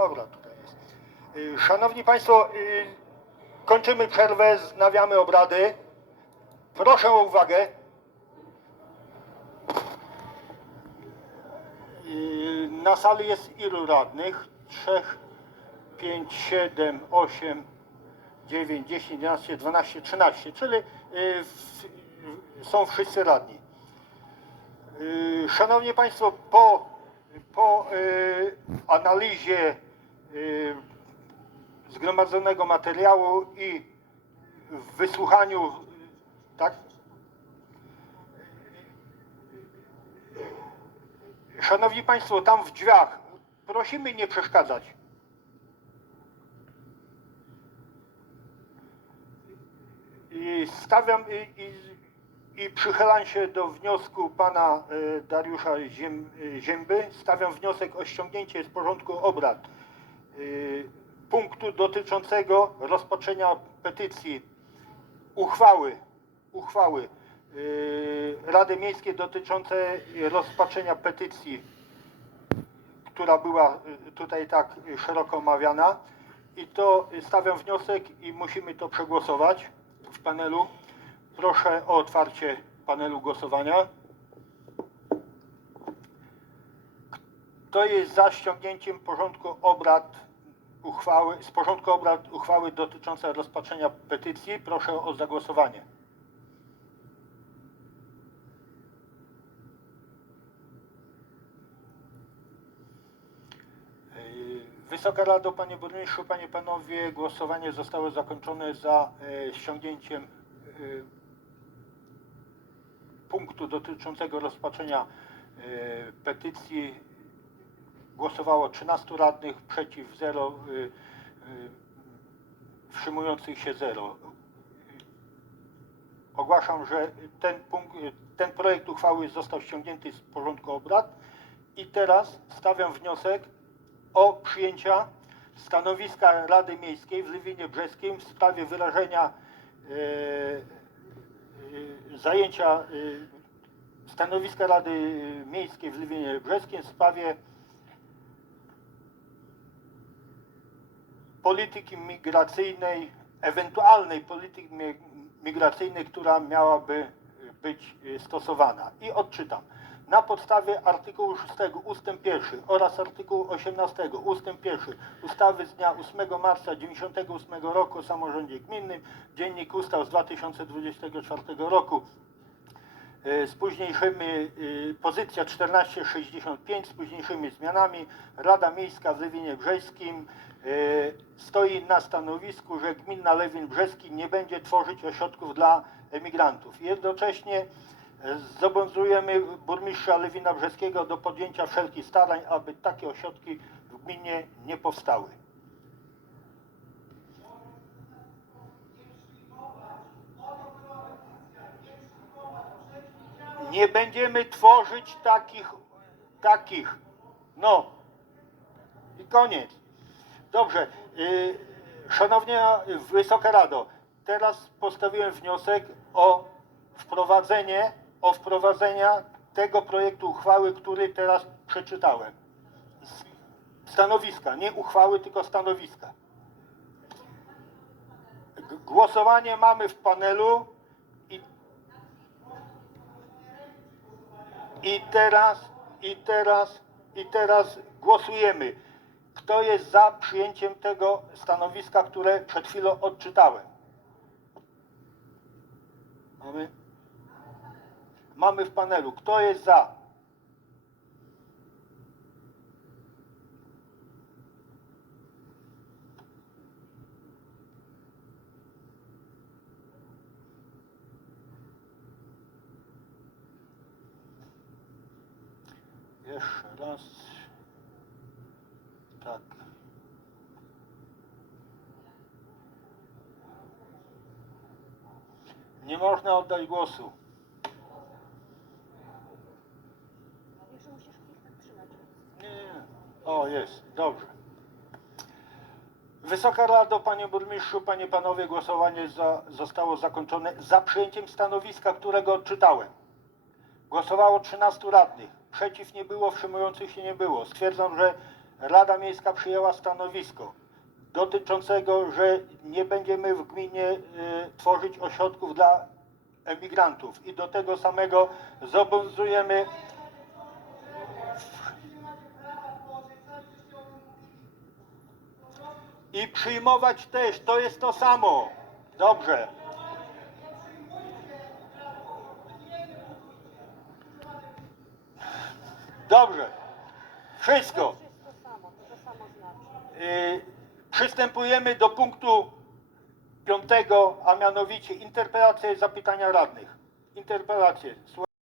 dobra, tutaj jest. Y, Szanowni Państwo, y, kończymy przerwę, znawiamy obrady. Proszę o uwagę. Y, Na sali jest ilu radnych? Trzech, pięć, siedem, osiem, dziewięć, dziesięć, jedenaście, dwanaście, trzynaście, czyli w- są wszyscy radni. Szanowni Państwo, po, po analizie zgromadzonego materiału i w wysłuchaniu, y, tak? Szanowni Państwo, tam w drzwiach prosimy nie przeszkadzać. I stawiam i, i, i przychylam się do wniosku pana e, Dariusza Ziem, Zięby. Stawiam wniosek o ściągnięcie z porządku obrad punktu dotyczącego rozpoczęcia petycji uchwały, uchwały e, Rady Miejskiej dotyczącej rozpatrzenia petycji, która była e, tutaj tak szeroko omawiana. I to stawiam wniosek i musimy to przegłosować w panelu. Proszę o otwarcie panelu głosowania. Kto jest za ściągnięciem porządku obrad uchwały, z porządku obrad uchwały dotyczącej rozpatrzenia petycji? Proszę o zagłosowanie. Yy, Wysoka Rado, Panie Burmistrzu, Panie Panowie, głosowanie zostało zakończone za e, ściągnięciem e, punktu dotyczącego rozpatrzenia e, petycji. Głosowało 13 radnych, przeciw 0, wstrzymujących się 0. Ogłaszam, że ten, punkt, ten projekt uchwały został ściągnięty z porządku obrad i teraz stawiam wniosek o przyjęcia stanowiska Rady Miejskiej w Liwinie Brzeskim w sprawie wyrażenia e, e, zajęcia e, stanowiska Rady Miejskiej w Liwinie Brzeskim w sprawie polityki migracyjnej, ewentualnej polityki mi- migracyjnej, która miałaby być y, stosowana. I odczytam. Na podstawie artykułu 6 ustęp 1 oraz artykułu 18 ustęp 1 ustawy z dnia 8 marca 1998 roku o samorządzie gminnym, Dziennik Ustaw z 2024 roku z późniejszymi, y, pozycja 1465 z późniejszymi zmianami. Rada Miejska w Lewinie Brzeskim e, stoi na stanowisku, że gmina Lewin Brzeski nie będzie tworzyć ośrodków dla emigrantów. Jednocześnie e, zobowiązujemy burmistrza Lewina Brzeskiego do podjęcia wszelkich starań, aby takie ośrodki w gminie nie powstały. Nie będziemy tworzyć takich, takich. No. I koniec. Dobrze. Yy, Szanowna Wysoka Rado, teraz postawiłem wniosek o wprowadzenie, o wprowadzenia tego projektu uchwały, który teraz przeczytałem. Stanowiska, nie uchwały, tylko stanowiska. Głosowanie mamy w panelu i I teraz, i teraz, i teraz głosujemy. Kto jest za przyjęciem tego stanowiska, które przed chwilą odczytałem? Mamy? Mamy w panelu. Kto jest za? Jeszcze raz. Tak. Nie można oddać głosu. Nie. nie. O, jest. Dobrze. Wysoka Rado, Panie Burmistrzu, Panie Panowie, głosowanie za, zostało zakończone za przyjęciem stanowiska, którego odczytałem. Głosowało 13 radnych. Przeciw nie było, wstrzymujących się nie było. Stwierdzam, że Rada Miejska przyjęła stanowisko dotyczącego, że nie będziemy w gminie y, tworzyć ośrodków dla emigrantów i do tego samego zobowiązujemy i przyjmować też, to jest to samo. Dobrze. Dobrze. Wszystko. To jest to samo, to to samo znaczy. Y, przystępujemy do punktu piątego, a mianowicie interpelacje i zapytania radnych. Interpelacje. Słuchaj.